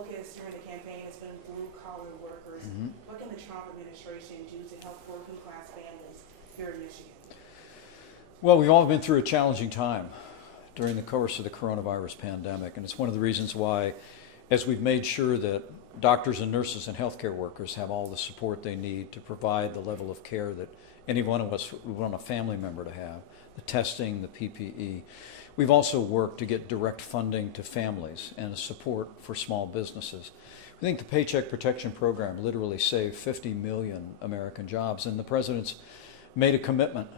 focus during the campaign has been blue-collar workers. What can the Trump administration do to help working-class families here in Michigan? Well, we've all been through a challenging time during the course of the coronavirus pandemic, and it's one of the reasons why, as we've made sure that doctors and nurses and healthcare workers have all the support they need to provide the level of care that any one of us would want a family member to have, the testing, the PPE. We've also worked to get direct funding to families and support for small businesses. We think the Paycheck Protection Program literally saved 50 million American jobs, and the President's made a commitment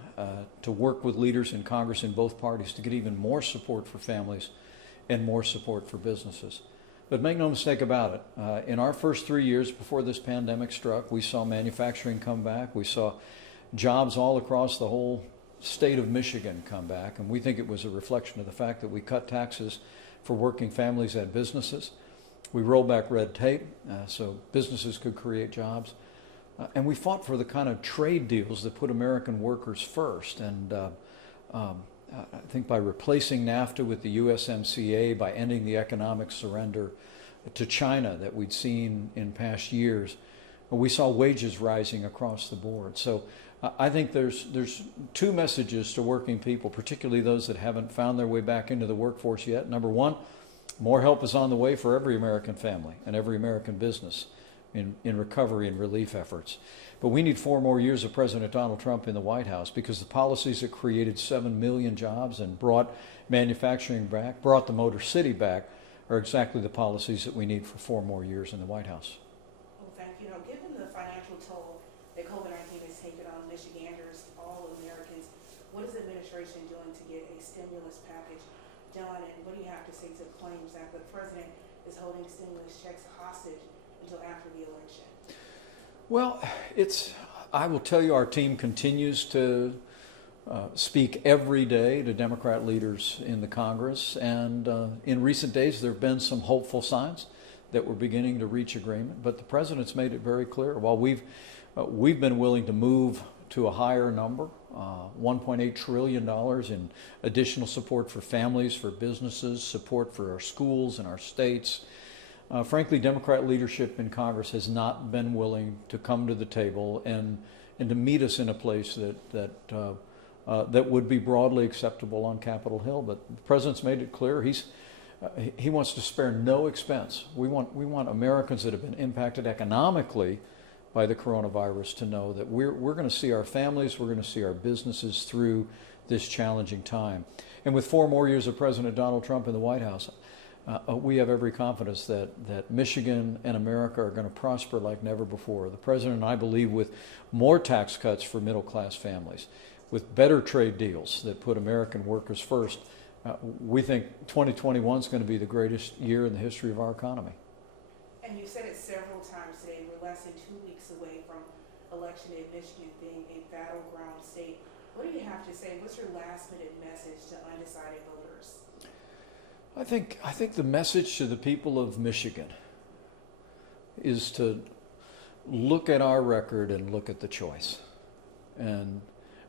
to work with leaders in Congress in both parties to get even more support for families and more support for businesses. But make no mistake about it, in our first 3 years before this pandemic struck, we saw manufacturing come back, we saw jobs all across the whole state of Michigan come back, and we think it was a reflection of the fact that we cut taxes for working families and businesses. We rolled back red tape so businesses could create jobs. And we fought for the kind of trade deals that put American workers first. And I think by replacing NAFTA with the USMCA, by ending the economic surrender to China that we'd seen in past years, we saw wages rising across the board. So I think there's two messages to working people, particularly those that haven't found their way back into the workforce yet. Number one, more help is on the way for every American family and every American business in recovery and relief efforts. But we need 4 more years of President Donald Trump in the White House, because the policies that created 7 million jobs and brought manufacturing back, brought the Motor City back, are exactly the policies that we need for 4 more years in the White House. Well, thank you. Now, given the financial toll that COVID-19 has taken on Michiganders, all Americans, what is the administration doing to get a stimulus package done, and what do you have to say to claims that the president is holding stimulus checks hostage until after the election? Well, I will tell you, our team continues to speak every day to Democrat leaders in the Congress, and in recent days there have been some hopeful signs that we're beginning to reach agreement. But the president's made it very clear, while we've been willing to move to a higher number, $1.8 trillion in additional support for families, for businesses, support for our schools and our states. Frankly, Democrat leadership in Congress has not been willing to come to the table and to meet us in a place that would be broadly acceptable on Capitol Hill. But the president's made it clear he wants to spare no expense. We want Americans that have been impacted economically by the coronavirus to know that we're going to see our families, we're going to see our businesses through this challenging time. And with 4 more years of President Donald Trump in the White House, we have every confidence that Michigan and America are going to prosper like never before. The president and I believe, with more tax cuts for middle-class families, with better trade deals that put American workers first, we think 2021 is going to be the greatest year in the history of our economy. And you said it several times today, we're less than 2 weeks away from election day, Michigan being a battleground state. What do you have to say? What's your last-minute message to undecided voters? I think the message to the people of Michigan is to look at our record and look at the choice. And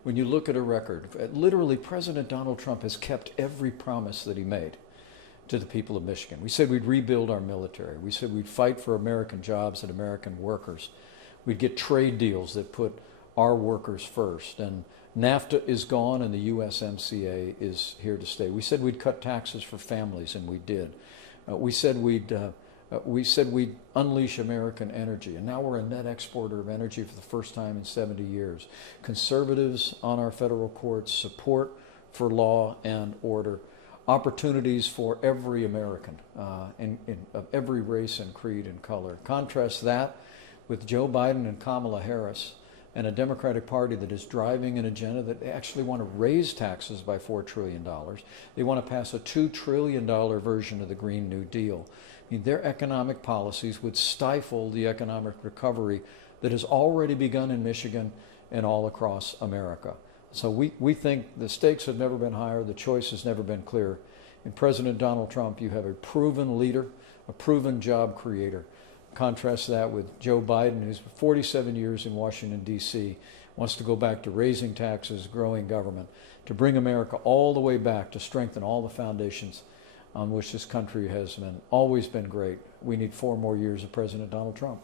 when you look at a record, literally President Donald Trump has kept every promise that he made to the people of Michigan. We said we'd rebuild our military. We said we'd fight for American jobs and American workers. We'd get trade deals that put our workers first. And NAFTA is gone and the USMCA is here to stay. We said we'd cut taxes for families, and we did. We said we'd unleash American energy, and now we're a net exporter of energy for the first time in 70 years. Conservatives on our federal courts, support for law and order, opportunities for every American of every race and creed and color. Contrast that with Joe Biden and Kamala Harris, and a Democratic Party that is driving an agenda that they actually want to raise taxes by $4 trillion. They want to pass a $2 trillion version of the Green New Deal. I mean, their economic policies would stifle the economic recovery that has already begun in Michigan and all across America. So we think the stakes have never been higher, the choice has never been clearer. In President Donald Trump, you have a proven leader, a proven job creator. Contrast that with Joe Biden, who's 47 years in Washington, D.C., wants to go back to raising taxes, growing government, to bring America all the way back, to strengthen all the foundations on which this country has always been great. We need 4 more years of President Donald Trump.